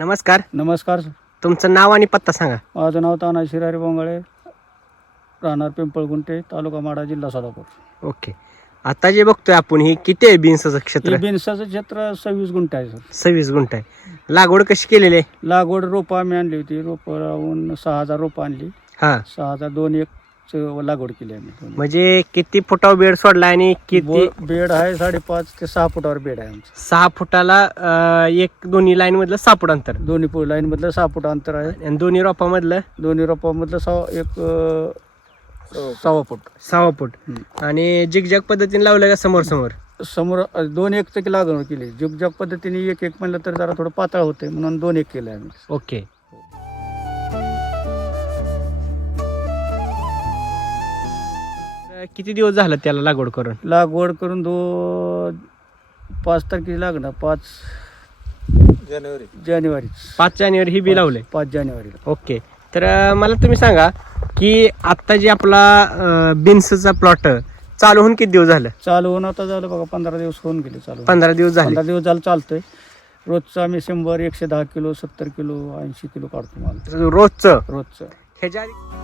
नमस्कार. नमस्कार तुमचं नाव आणि पत्ता सांगा. माझं नाव ताना शिरारी बोंगळे. राहणार पिंपळगुंटे तालुका माडा जिल्हा सोलापूर. ओके. आता जे बघतोय आपण ही किती आहे बिन्सचं क्षेत्र? बिनसाचं क्षेत्र सव्वीस गुंठ आहे सर. सव्वीस गुंठ आहे. लागवड कशी केलेली आहे? लागवड रोपं आम्ही आणली होती. रोपं लावून सहा हजार रोपं आणली. हा. सहा हजार दोन एक लागवड केली आम्ही. म्हणजे किती फुटावर बेड सोडला आणि किती बो- बेड आहे साडेपाच ते सहा फुटावर बेड आहे आमचं. सहा फुटाला अं, एक दोन्ही लाईन मधलं सहा फूट अंतर. दोन्ही पो लाईन मधलं सहा फूट अंतर आहे. आणि दोन्ही रोपामधलं? दोन्ही रोपामधलं सहा एक अं, सव्वा फूट. सहा फूट. हम्म. आणि जिगजॅग पद्धतीने लावलं का समोर समोर? समोर अं, दोन एक टक्के लागवड केली. जुगजग पद्धतीने एक एक म्हणलं तर जरा थोडं पातळ होते म्हणून दोन एक केलं आम्ही. ओके. किती दिवस झालं त्याला लागवड करून? लागवड करून दो पाच तारखेची लागणार पाच जानेवारी. जानेवारी. पाच जानेवारी ही बी लावले? पाच जानेवारीला. ओके. तर अं, मला तुम्ही सांगा की आत्ता जे आपला बिन्सचा प्लॉट चालू होऊन किती दिवस झालं? चालू होऊन आता झालं बघा पंधरा दिवस होऊन गेले चालू. होऊन. पंधरा दिवस झाले. पंधरा दिवस झालं चालतंय. रोजचं आम्ही शंभर एकशे दहा किलो सत्तर किलो ऐंशी किलो काढतो माल. तर रोजचं? रोजचं. ह्याच्या आधी-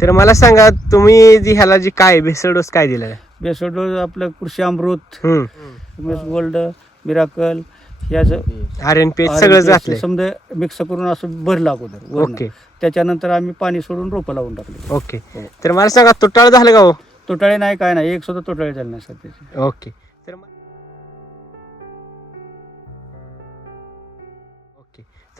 तर मला सांगा तुम्ही जी ह्याला जी काय भेसळ डोस काय दिलेला आहे? डोस आपलं कृषी अमृत हम्म. उमेश गोल्ड मिराकल याचं आर एन पी सगळंच घातलंय. समजा मिक्स करून असं भरलं अगोदर वरनं. ओके. त्याच्यानंतर आम्ही पाणी सोडून रोपं लावून टाकले. ओके. तर मला सांगा तुटाळ झालं का हो? तोटाळे नाही काय नाही. एक सुद्धा तोटाळे झाले नाही सर त्याचे ओके.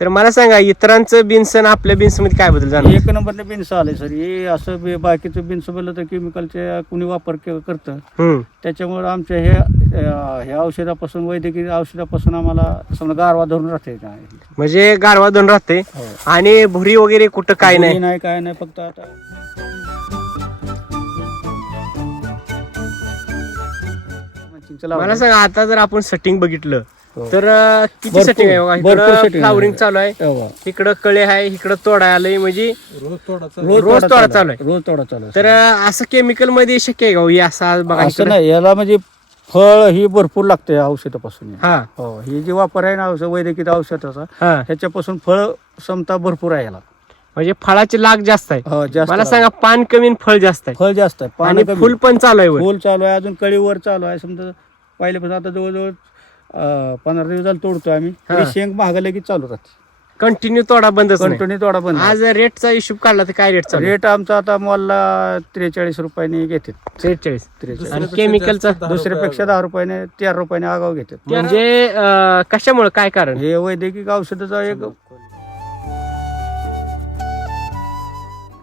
तर मला सांगा इतरांचं बिन्स आणि आपल्या बिन्समध्ये काय बदल जाणार एक नंबरने बिन्स आले सर हे असं बे- बाकीचं बिन्स बोललं तर केमिकलचे कुणी वापर के- करतं हम्म त्याच्यामुळे आमच्या हे अं, ह्या औषधापासून वैद्यकीय औषधापासून आम्हाला समजा गारवा धरून राहते म्हणजे गारवा दोन राहते हो. आणि भुरी वगैरे कुठं काय नाही नाही काय नाही फक्त आता चिंच लावलं. मला सांगा आता जर आपण सेटिंग बघितलं. तर अं, किती भरपूर- सेटिंग आहे भरपूर इकडं setting आहे. फ्लावरिंग चालू आहे हो बा. इकडं कळे आहे इकडं तोडा आलंय म्हणजे रोज थोडासा रोज रोज तोडा चालू आहे. रोज तोडा चालू आहे. तर अं, असं केमिकलमध्ये शक्य आहे का हो? हे असं बघा असं इकडं. नाही याला म्हणजे फळ ही भरपूर लागते औषधापासून हा हो ही जी वापर आहे ना औषध वैद्यकीय औषधाचा हा ह्याच्यापासून फळ क्षमता भरपूर आहे याला म्हणजे फळाची लाग जास्त आहे हो जास्त मला. सांगा पान कमी आणि फळ जास्त आहे फळ जास्त आहे आणि कमी. फुल पण चालू आहे वर. फुल चालू आहे अजून कळीवर चालू आहे समजा पहिल्यापासून आता जवळजवळ अं, पंधरा दिवस झाले तोडतो आम्ही. तरी. शेंग महाग लगेच चालू राहते. कंटिन्यू तोडा बंदच नाही. कंटिन्यू तोडा बंद आज रेटचा हिशोब काढला तर काय रेट चालू रेट आमचा आता मॉलला त्रेचाळीस रुपयाने घेतात. त्रेचाळीस. त्रेचाळीस. आणि केमिकलचा दुसऱ्यापेक्षा दहा रुपयाने तेरा रुपयाने आगाव घेतात. म्हणजे अं, कशामुळे? काय कारण? हे वैद्यकीय औषधाचा एक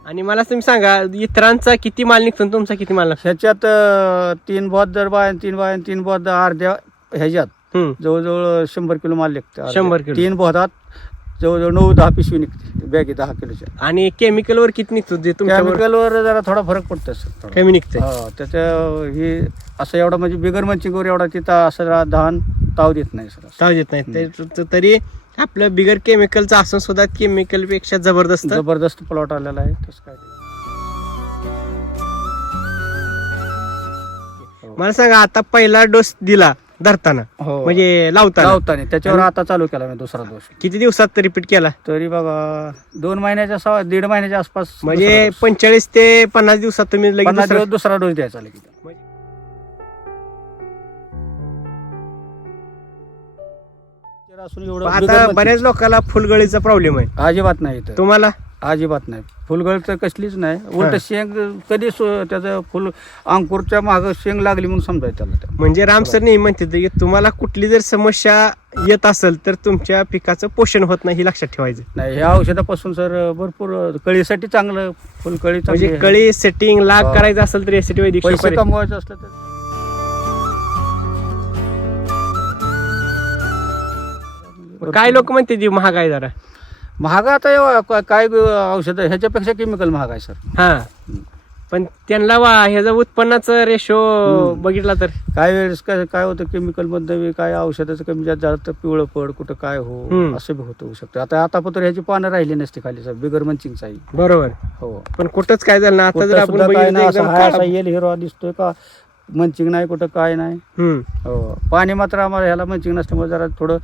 आणि मला तुम्ही सांगा इतरांचा किती माल निघतो आणि तुमचा किती माल निघतो? ह्याच्यात अं, तीन बॉद जर बाय तीन बाय तीन बॉद अर्ध्या ह्याच्यात. जवळजवळ शंभर किलो माल निघते. शंभर किलो. तीन बोधात जवळजवळ नऊ दहा पिशवी निघते बॅगी दहा किलोच्या आणि केमिकल वर किती निघतो तुमच्यावर केमिकलवर जरा थोडा फरक पडतो सर. कमी निघते हा, त्याच्या हे असं एवढा म्हणजे बिगर मंचिंगवर एवढा तिथं असं जरा धान ताव देत नाही सर ताव देत नाही तरी आपलं बिगर केमिकलचं असून सुद्धा केमिकलपेक्षा जबरदस्त जबरदस्त प्लॉट आलेला आहे तसं काय. मला सांगा आता पहिला डोस दिला धरताना. हो. म्हणजे लावताना. लावताना. त्याच्यावर आता चालू केला मी दुसरा दोष. किती दिवसात रिपीट केला? तरी बघा दोन महिन्याच्या सहा दीड महिन्याच्या आसपास म्हणजे दुसरा. पंचेचाळीस ते पन्नास दिवसात तुम्ही लगेच पन्नास दुसरा- दिवस दुसरा डोस द्यायचा लगेच. असून एवढं आता बऱ्याच लोकांना फुलगळीचा प्रॉब्लेम आहे. अजिबात नाही इथं. तुम्हाला? अजिबात नाही फुलगळ तर कसलीच नाही उलट. शेंग कधी सो- त्याचं फुल अंकुरच्या माग शेंग लागली म्हणून समजायचं त्याला. म्हणजे राम सर नेहमी म्हणते की तुम्हाला कुठली जर समस्या येत असेल तर तुमच्या पिकाचं पोषण होत नाही हे लक्षात ठेवायचं नाही ह्या औषधापासून सर भरपूर कळीसाठी चांगलं फुलकळी चांगली म्हणजे आहे. कळी सेटिंग लाग हा. करायचं असेल तर एसीटी वैदिक पैसे. कमवायचं असलं तर काय लोक म्हणते जी महाग आहे जरा महाग आता का- काय औषध ह्याच्यापेक्षा केमिकल महाग आहे सर हा. पण त्यांना वा ह्याचा उत्पन्नाचा रेशो. बघितला तर. काय वेळेस काय काय होतं केमिकलमध्ये काय औषधाचं कमी जास्त झालं तर पिवळं पड कुठं काय हो. असं बी होतं होऊ शकतं. आता आता पत्र ह्याची पानं राहिली नसती खाली सर बिगर मंचिंगचा बरोबर. हो. पण कुठंच काय झालं ना आता जर कुठं आपण सुद्धा काय बघितलं नाही, तर असं एकदम असा काळा- येल हिरवा दिसतोय का? मंचिंग नाही कुठं काय नाही. हम्म. हो. पाणी मात्र आम्हाला ह्याला मंचिंग नसल्यामुळे जरा थोडं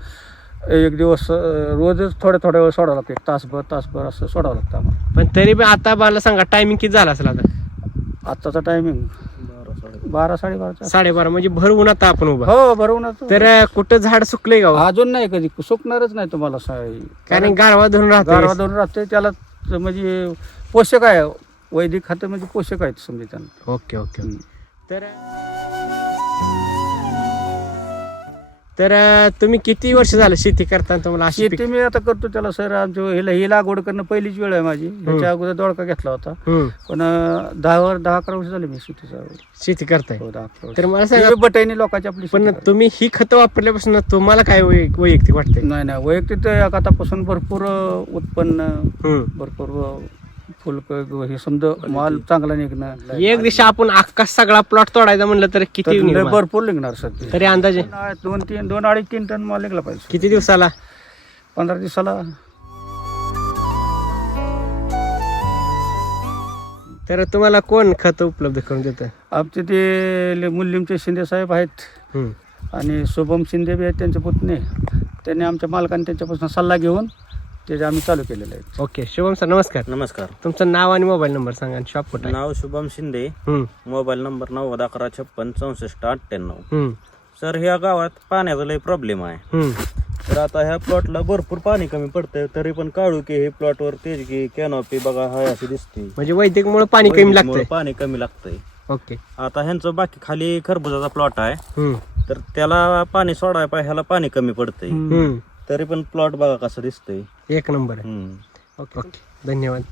एक दिवस रोजच थोड्या थोड्या वेळ सोडावं लागतं. एक तासभर तासभर असं सोडावं लागतं आम्हाला. पण तरी पण आता मला सांगा टायमिंग किती झाला असेल आता? आत्ताचा टायमिंग बारा साडेबाराचा. साडेबारा म्हणजे भर उन्हात आपण उभा. हो बरोबर तर कुठं झाड सुकलंय का हो? अजून नाही कधी. सुकणारच नाही तुम्हाला सा- कारण गारवा धरून गारवा राहतो धरून राहते त्याला त- म्हणजे पोषक आहे. वैदिक खातं म्हणजे पोषक आहेत समजा त्यांना. Okay okay. तर तर तुम्ही किती वर्ष झालं शेती करता तुम्हाला अशी शेती मी आता करतो त्याला सर आमच्या हिला ही लागवड करणं पहिलीच वेळ आहे माझी ह्याच्या अगोदर दोडका घेतला होता. पण दहा वर दहा अकरा वर्ष झाले मी शेतीचा शेती करताय हो. तर मला सांगा बटाईने लोकांची आपली पण. तुम्ही ही खतं वापरल्यापासून तुम्हाला काय वैयक्तिक वाटतंय नाही नाही वैयक्तिक आतापासून भरपूर उत्पन्न. भरपूर अं, फुल हे समजा माल चांगला निघणं एक दिवशी आपण अख्खा सगळा प्लॉट तोडायचा म्हणलं तर किती निघणार? भरपूर निघणार सर ते. तरी अंदाजे? दोन तीन दोन अडीच तीन टन माल निघला पाहिजे. किती दिवसाला? पंधरा दिवसाला. तर तुम्हाला कोण खत उपलब्ध करून देतं? आमचे ते ले- मुल्लिमचे शिंदे साहेब आहेत. हम्म. आणि शुभम शिंदे बी आहेत त्यांचे पुतणे. त्यांनी आमच्या मालकाने त्यांच्यापासून सल्ला घेऊन ते आम्ही चालू केलेले आहेत ओके शुभम सर नमस्कार नमस्कार तुमचं नाव आणि मोबाईल नंबर सांगा आणि शॉप कुठं आहे? नाव शुभम शिंदे हम्म. मोबाईल नंबर नव्वद अकरा छप्पन चौसष्ट अठ्ठ्याण्णव हम्म. सर ह्या गावात पाण्याचा लय प्रॉब्लेम आहे हम्म. तर आता ह्या प्लॉटला भरपूर पाणी कमी पडतंय तरी पण काढू की हे प्लॉटवर तेज की कॅनॉपी बघा हाय अशी दिसते म्हणजे वैदिक मुळे पाणी कमी लागतंय पाणी कमी लागतंय ओके आता ह्यांचं बाकी खाली खरबुजाचा प्लॉट आहे हम्म. तर त्याला पाणी सोडाय पाहिजे ह्याला पाणी कमी पडतंय हम्म. तरी पण प्लॉट बघा कसं दिसतंय. एक नंबर आहे. हम्म. Okay okay. धन्यवाद.